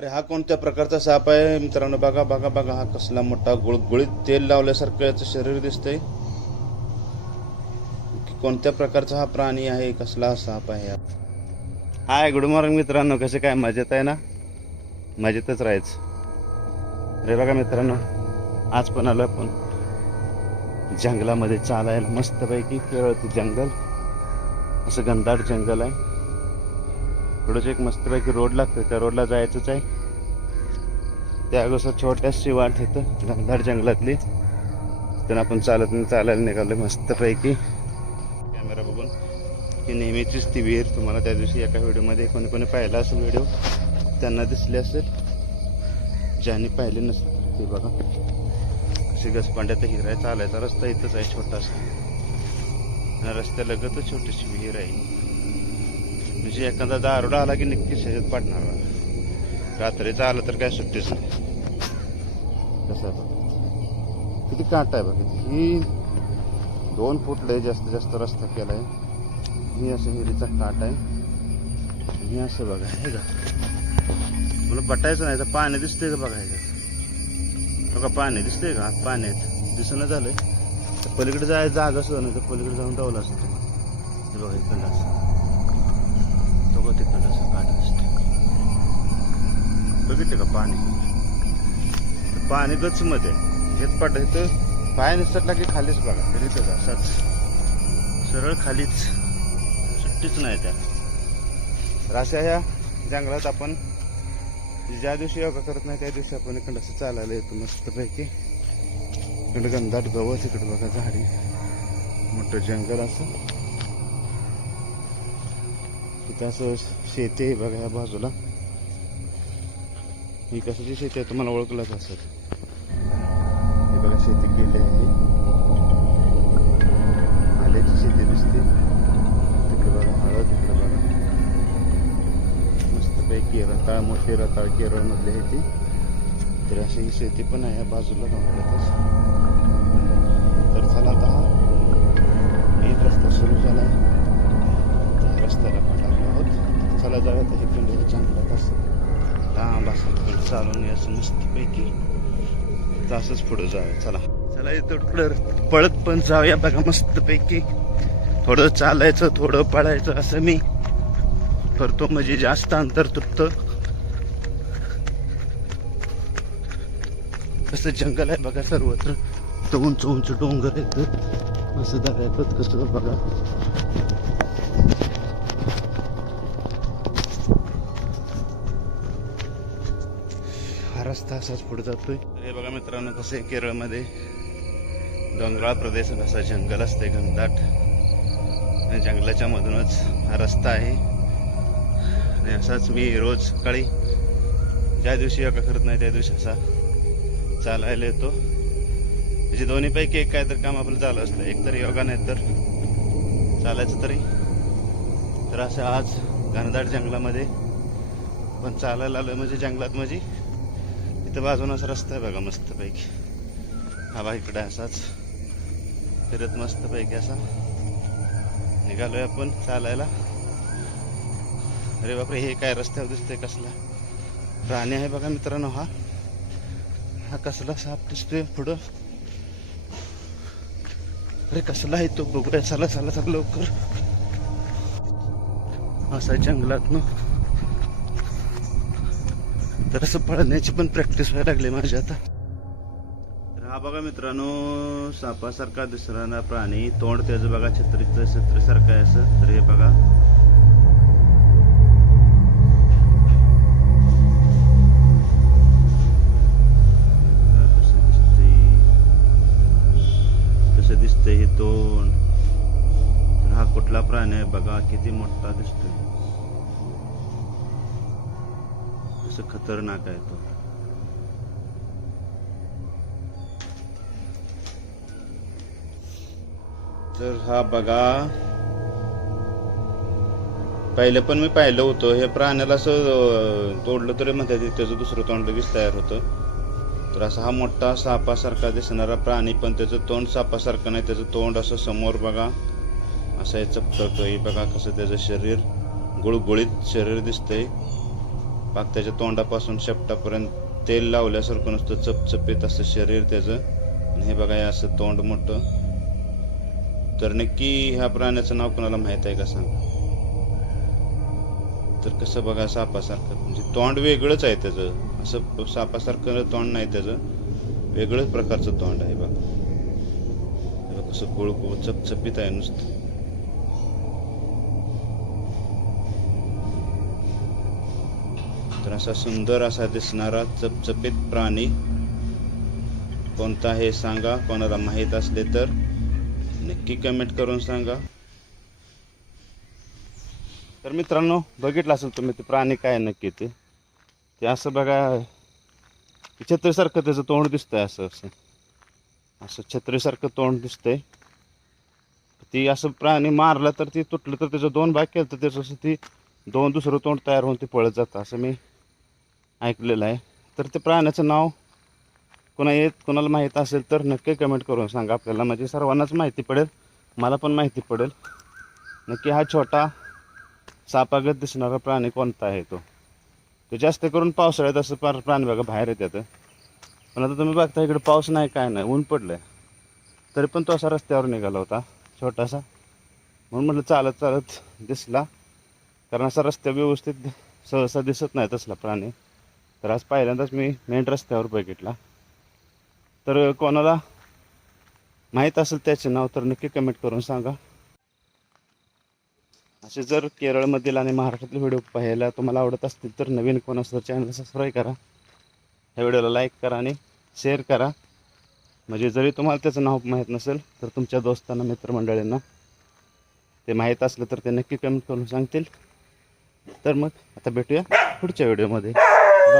अरे हा कोणत्या प्रकारचा साप आहे? मित्रांनो बघा बघा बघा हा कसला मोठा गुळगुळीत तेल लावल्यासारखं याचं शरीर दिसतंय. कोणत्या प्रकारचा हा प्राणी आहे? कसला हा साप आहे? हा? हाय गुड मॉर्निंग मित्रांनो. कसे काय? मजेत आहे ना? मजेतच राहायचं. अरे बघा मित्रांनो आज पण आलो आपण. जंगलामध्ये चालायला मस्तपैकी केळत जंगल. असं घनदाट जंगल आहे. थोडंसं एक मस्तपैकी रोड लागतं त्या रोडला जायचंच आहे. त्या कसं छोट्याशी वाट होतं. घनदाट जंगलातली. तर आपण चालत चालायला निघालो मस्तपैकी. कॅमेरा बघून. ही नेहमीचीच ती विहीर. तुम्हाला त्या दिवशी एका व्हिडिओमध्ये कोणी कोणी पाहिला असेल व्हिडिओ? त्यांना दिसले असेल. ज्यांनी पाहिले नसेल ते बघा. अशी गसपांड्यात तर आहे चालायचा रस्ता इथंच आहे छोटासा. आणि रस्त्यालगतच छोटीशी विहीर आहे. म्हणजे एखादा दारुडा आला की नक्कीच ह्याच्यात पाडणार. रात्रीचा आला आलं तर काय सुट्टीच नाही. कसं आहे बघा. किती काट आहे बघा. ही दोन फूट लय जास्त जास्त रस्ता केला आहे ही असं हिरीचा काट आहे. हे असं बघा हे का मला बटायचं नाही तर पाणी दिसतंय का बघा ह्याच्यात बघा पाणी दिसतंय का? आत पाण्यात दिसणं झालंय. पलीकडे जायचं जागा सुद्धा नाही तर पलीकडे जाऊन डावलं असं तुम्हाला हे बघा इकडं असं. बघ तिकडं असं काट बघितलं का पाणी? पाणी गचमध्ये हेच पड इथं पाय निसटला की खालीच बघा. तरी तर असाच सरळ खालीच. सुट्टीच नाही त्या. तर अशा ह्या जंगलात आपण ज्या दिवशी योगा करत नाही त्या दिवशी आपण इकडं असं चालायला येतो मस्तपैकी. इकडं गंधाट गवत इकडं बघा झाडी. मोठं जंगल असं. तिथं असं शेती आहे बघा या बाजूला. ही कशाची शेती आहे? तुम्हाला ओळखलंच असत हे बघा शेती केली आहे. आल्याची शेती दिसते. तिकडे बघा हळद तिकडे बघा. मस्तपैकी रताळ मोठी रताळ केरळमधली आहे ती. तर अशी ही शेती पण आहे या बाजूला जंगलात असं लांब असं तिकडे चालून यायचं मस्तपैकी तासच पुढे जाऊया चला चला इथं पळत पण जाऊया बघा मस्तपैकी थोडं चालायचं थोडं पळायचं असं मी करतो म्हणजे जास्त अंतर तुटतं कसं जंगल आहे बघा सर्वत्र तो उंच उंच डोंगर आहेत असं दऱ्यात कसं बघा रस्ता असाच पुढे जातोय. हे बघा मित्रांनो कसं आहे केरळमध्ये? डोंगराळ प्रदेश असा जंगल असते घनदाट. आणि जंगलाच्या मधूनच हा रस्ता आहे. आणि असाच मी रोज सकाळी ज्या दिवशी योगा करत नाही त्या दिवशी असा चालायला येतो. म्हणजे दोन्हीपैकी एक काय तर काम आपलं चालू असतं. एक तर योगा नाही तर चालायचं तरी. तर असं आज घनदाट जंगलामध्ये पण चालायला आलं म्हणजे जंगलात म्हणजे इथं बाजूनच रस्ता आहे बघा मस्तपैकी. हा बा इकडे असाच. फिरत मस्तपैकी असा. निघालोय आपण चालायला. अरे बापरे हे काय रस्त्यावर दिसतंय कसला? प्राणी आहे बघा मित्रांनो हा. हा कसला साप दिसतोय पुढं. अरे कसला आहे तो? बघूया. चला चला चला लवकर. असा जंगलात ना तर असं पळण्याची पण प्रॅक्टिस व्हायला लागली माझी आता. तर हा बघा मित्रांनो सापासारखा दिसणारा प्राणी तोंड त्याचं बघा छत्रीचं छत्रीसारखं आहे असं. तर हे बघा. कसं दिसतंय? हे तोंड? हा कुठला प्राणी आहे बघा किती मोठा दिसतोय. कसं खतरनाक आहे तो. तर हा बघा. पहिलं पण मी पाहिलं होतं. हे प्राण्याला असं तोडलं तरी म्हणतात त्याचं दुसरं तोंड लगेच तयार होतं. तर असा हा मोठा सापासारखा दिसणारा प्राणी पण त्याचं तोंड सापासारखं नाही. त्याचं तोंड असं समोर बघा. असं हे चपटतं हे बघा कसं त्याचं शरीर गुळगुळीत शरीर दिसतंय. त्याच्या तोंडापासून शेपटापर्यंत तेल लावल्यासारखं नुसतं चपचपीत असं शरीर त्याचं. आणि हे बघा हे असं तोंड मोठं. तर नक्की ह्या प्राण्याचं नाव कोणाला माहीत आहे का सांग? तर कसं बघा सापासारखं. म्हणजे तोंड वेगळंच आहे त्याचं. असं सापासारखं तोंड नाही त्याचं. वेगळंच प्रकारचं तोंड आहे बघा. कसं गोळ चपचपीत आहे नुसतं. तर असा सुंदर असा दिसणारा चपचपीत प्राणी कोणता हे सांगा? कोणाला माहीत असले तर नक्की कमेंट करून सांगा. तर मित्रांनो बघितलं असेल तुम्ही ते प्राणी काय नक्की ते. ते असं बघा छत्रीसारखं त्याचं तोंड दिसतंय असं असं. असं छत्रीसारखं तोंड दिसतंय. ती असं प्राणी मारलं तर ती तुटलं तर त्याचं दोन भाग केलं तर त्याचं असं ती दोन दुसरं तोंड तयार होऊन ते पळत जातं असं मी ऐकलेलं आहे. तर ते प्राण्याचं नाव कोणा येत कोणाला माहीत असेल तर नक्की कमेंट करून सांगा आपल्याला. म्हणजे सर्वांनाच माहिती पडेल. मला पण माहिती पडेल. नक्की हा छोटा सापागत दिसणारा प्राणी कोणता आहे तो? तो जास्त करून पावसाळ्यात असं पार प्राणी बघा बाहेर येतात. पण आता तुम्ही बघता इकडे पाऊस नाही काय नाही ऊन पडलं आहे तरी पण तो असा रस्त्यावर निघाला होता छोटासा. म्हणून म्हटलं चालत चालत दिसला. कारण असा रस्त्या व्यवस्थित सहसा दिसत नाही तसला प्राणी. तर आज पहिल्यांदाच मी मेन रस्त्यावर बघितला तर कोणाला माहीत असेल त्याचे नाव तर नक्की कमेंट करून सांगा. असे जर केरळमधील आणि महाराष्ट्रातील व्हिडिओ पाहायला तुम्हाला आवडत असतील तर नवीन कोण असं चॅनल सबस्क्राईब करा. ह्या व्हिडिओला लाईक करा आणि शेअर करा. म्हणजे जरी तुम्हाला त्याचं नाव माहीत नसेल तर तुमच्या दोस्तांना मित्रमंडळींना ते माहीत असलं तर ते नक्की कमेंट करून सांगतील. तर मग आता भेटूया पुढच्या व्हिडिओमध्ये